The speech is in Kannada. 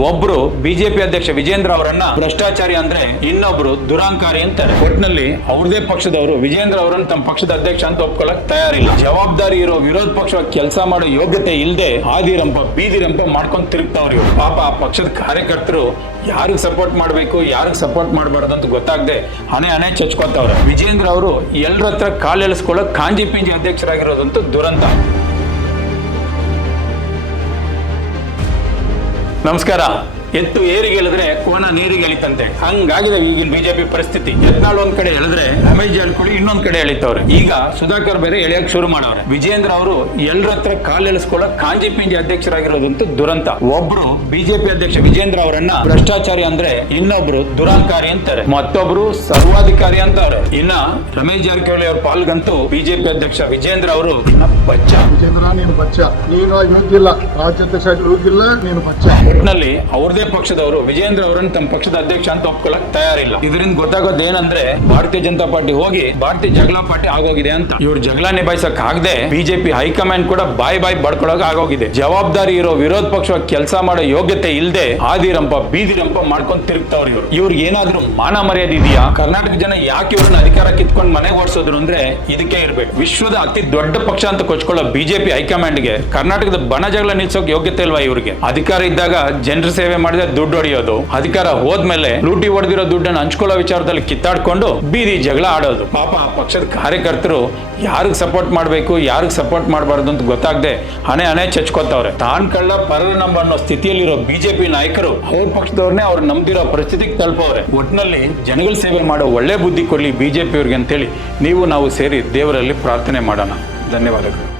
ಒಬ್ರು ಬಿಜೆಪಿ ಅಧ್ಯಕ್ಷ ವಿಜೇಂದ್ರ ಅವರನ್ನ ಭ್ರಷ್ಟಾಚಾರಿ ಅಂದ್ರೆ ಇನ್ನೊಬ್ರು ದುರಾಂಕಾರಿ ಅಂತಾರೆ. ಒಟ್ಟಿನಲ್ಲಿ ಅವ್ರದೇ ಪಕ್ಷದವರು ವಿಜೇಂದ್ರ ಅವರನ್ನ ತಮ್ಮ ಪಕ್ಷದ ಅಧ್ಯಕ್ಷ ಅಂತ ಒಪ್ಕೊಳ್ಳಕ್ ತಯಾರಿಲ್ಲ. ಜವಾಬ್ದಾರಿ ಇರೋ ವಿರೋಧ ಪಕ್ಷ ಕೆಲಸ ಮಾಡೋ ಯೋಗ್ಯತೆ ಇಲ್ಲದೆ ಆದಿರಂಪ ಬೀದಿರಂಪ ಮಾಡ್ಕೊಂಡ್ ತಿರುಗ್ತಾವ್ರಿ. ಪಾಪ ಆ ಪಕ್ಷದ ಕಾರ್ಯಕರ್ತರು ಯಾರಿಗ್ ಸಪೋರ್ಟ್ ಮಾಡ್ಬೇಕು ಯಾರಿಗ್ ಸಪೋರ್ಟ್ ಮಾಡಬಾರ್ದು ಅಂತ ಗೊತ್ತಾಗದೆ ಹಣೆ ಚಚ್ಕೊತಾವ್ರೆ. ವಿಜೇಂದ್ರ ಅವರು ಎಲ್ಲರ ಹತ್ರ ಕಾಲೆಳಿಸ್ಕೊಳ್ಳೋಕ್ ಕಾಂಜಿ ಪಿಂಜಿ ಅಧ್ಯಕ್ಷರಾಗಿರೋದಂತೂ ದುರಂತ. ನಮಸ್ಕಾರ. ಎತ್ತು ಏರಿಗೆ ಎಳೆದ್ರೆ ಕೋನ ನೀರಿಗೆ ಎಳಿತಂತೆ, ಹಂಗಾಗಿದೆ ಈಗಿನ ಬಿಜೆಪಿ ಪರಿಸ್ಥಿತಿ. ಯತ್ನಾಳ್ ಒಂದ್ ಕಡೆ ಎಳೆದ್ರೆ ರಮೇಶ್ ಜಾರಕಿಹೊಳಿ ಇನ್ನೊಂದ್ ಕಡೆ ಎಳಿತವ್ರೆ. ಈಗ ಸುಧಾಕರ್ ಬೇರೆ ಎಳೆಯಕ್ ಶುರು ಮಾಡವ್ರೆ. ವಿಜೇಂದ್ರ ಅವರು ಎಲ್ಲರ ಹತ್ರ ಕಾಲೆಳಿಸ್ಕೊಳ್ಳೋಕ್ ಕಾಂಜಿ ಪಿಂಜಿ ಅಧ್ಯಕ್ಷರಾಗಿರೋದಂತೂ ದುರಂತ. ಒಬ್ರು ಬಿಜೆಪಿ ಅಧ್ಯಕ್ಷ ವಿಜೇಂದ್ರ ಅವರನ್ನ ಭ್ರಷ್ಟಾಚಾರಿ ಅಂದ್ರೆ ಇನ್ನೊಬ್ರು ದುರಾಂಕಾರಿ ಅಂತಾರೆ, ಮತ್ತೊಬ್ರು ಸರ್ವಾಧಿಕಾರಿ ಅಂತಾರೆ. ಇನ್ನ ರಮೇಶ್ ಜಾರಕಿಹೊಳಿ ಅವ್ರ ಪಾಲ್ಗಂತೂ ಬಿಜೆಪಿ ಅಧ್ಯಕ್ಷ ವಿಜೇಂದ್ರ ಅವರು ಬಚ್ಚ. ವಿಜೇಂದ್ರ ನೀನು ಬಚ್ಚ, ನೀನು ಯೋಗ್ಯಿಲ್ಲ, ರಾಜ್ಯಾಧ್ಯಕ್ಷ ಯೋಗ್ಯಿಲ್ಲ, ನೀನು ಬಚ್ಚ. ಒಟ್ಟಿನಲ್ಲಿ ಅವ್ರದೇ ಪಕ್ಷದವರು ವಿಜೇಂದ್ರ ಅವರನ್ನು ತಮ್ಮ ಪಕ್ಷದ ಅಧ್ಯಕ್ಷ ಅಂತ ಒಪ್ಕೊಳ್ಳಕ್ ತಯಾರಿಲ್ಲ. ಇದರಿಂದ ಗೊತ್ತಾಗೋದು ಏನಂದ್ರೆ ಭಾರತೀಯ ಜನತಾ ಪಾರ್ಟಿ ಹೋಗಿ ಭಾರತೀಯ ಜಗಳ ಪಾರ್ಟಿ ಆಗೋಗಿದೆ ಅಂತ. ಇವ್ರು ಜಗಳ ನಿಭಾಯಿಸಕ್ ಆಗದೆ ಬಿಜೆಪಿ ಹೈಕಮಾಂಡ್ ಕೂಡ ಬಾಯ್ ಬಡ್ಕೊಳಕ್ ಆಗೋಗಿದೆ. ಜವಾಬ್ದಾರಿ ಇರೋ ವಿರೋಧ ಪಕ್ಷ ಕೆಲಸ ಮಾಡೋ ಯೋಗ್ಯತೆ ಇಲ್ಲದೆ ಆದಿರಂಪ ಬೀದಿರಂಪ ಮಾಡ್ಕೊಂಡ್ ತಿರುಗ್ತಾವ್ರು. ಇವ್ರಿಗೆ ಏನಾದ್ರೂ ಮಾನ ಮರ್ಯಾದೆ ಇದೆಯಾ? ಕರ್ನಾಟಕ ಜನ ಯಾಕೆ ಇವ್ರನ್ನ ಅಧಿಕಾರ ಕಿತ್ಕೊಂಡು ಮನೆಗೆ ಓಡಿಸೋದ್ರು ಅಂದ್ರೆ ಇದಕ್ಕೆ ಇರ್ಬೇಕು. ವಿಶ್ವದ ಅತಿ ದೊಡ್ಡ ಪಕ್ಷ ಅಂತ ಕೊಚ್ಕೊಳ್ಳೋ ಬಿಜೆಪಿ ಹೈಕಮಾಂಡ್ಗೆ ಕರ್ನಾಟಕದ ಬಣ ಜಗಳ ನಿಲ್ಸೋಕ್ ಯೋಗ್ಯತೆ ಇಲ್ವಾ ಇವ್ರಿಗೆ? ಅಧಿಕಾರ ಇದ್ದಾಗ ಜನರ ಸೇವೆ ಮಾಡಿದ್ರೆ ದುಡ್ಡು ಹೊಡೆಯೋದು, ಅಧಿಕಾರ ಹೋದ್ಮೇಲೆ ಲೂಟಿ ಹೊಡೆದಿರೋ ದುಡ್ಡನ್ನು ಹಂಚ್ಕೊಳ್ಳೋ ವಿಚಾರದಲ್ಲಿ ಕಿತ್ತಾಡ್ಕೊಂಡು ಬೀದಿ ಜಗಳ ಆಡೋದು. ಪಾಪ ಆ ಪಕ್ಷದ ಕಾರ್ಯಕರ್ತರು ಯಾರಿಗ್ ಸಪೋರ್ಟ್ ಮಾಡ್ಬೇಕು ಯಾರಿಗ್ ಸಪೋರ್ಟ್ ಮಾಡಬಾರ್ದು ಅಂತ ಗೊತ್ತಾಗದೆ ಹಣೆ ಚಚ್ಕೋತಾವ್ರೆ. ತಾನ್ ಕಳ್ಳ ಪರರ ನಂಬ ಅನ್ನೋ ಸ್ಥಿತಿಯಲ್ಲಿರೋ ಬಿಜೆಪಿ ನಾಯಕರು ಅವ್ರ ಪಕ್ಷದವ್ರನ್ನೇ ಅವ್ರು ನಂಬ್ದಿರೋ ಪರಿಸ್ಥಿತಿಗೆ ತಲುಪವ್ರೆ. ಒಟ್ಟಿನಲ್ಲಿ ಜನಗಳ ಸೇವೆ ಮಾಡೋ ಒಳ್ಳೆ ಬುದ್ಧಿ ಕೊಡ್ಲಿ ಬಿಜೆಪಿ ಅವ್ರಿಗೆ ಅಂತೇಳಿ ನಾವು ಸೇರಿ ದೇವರಲ್ಲಿ ಪ್ರಾರ್ಥನೆ ಮಾಡೋಣ. ಧನ್ಯವಾದಗಳು.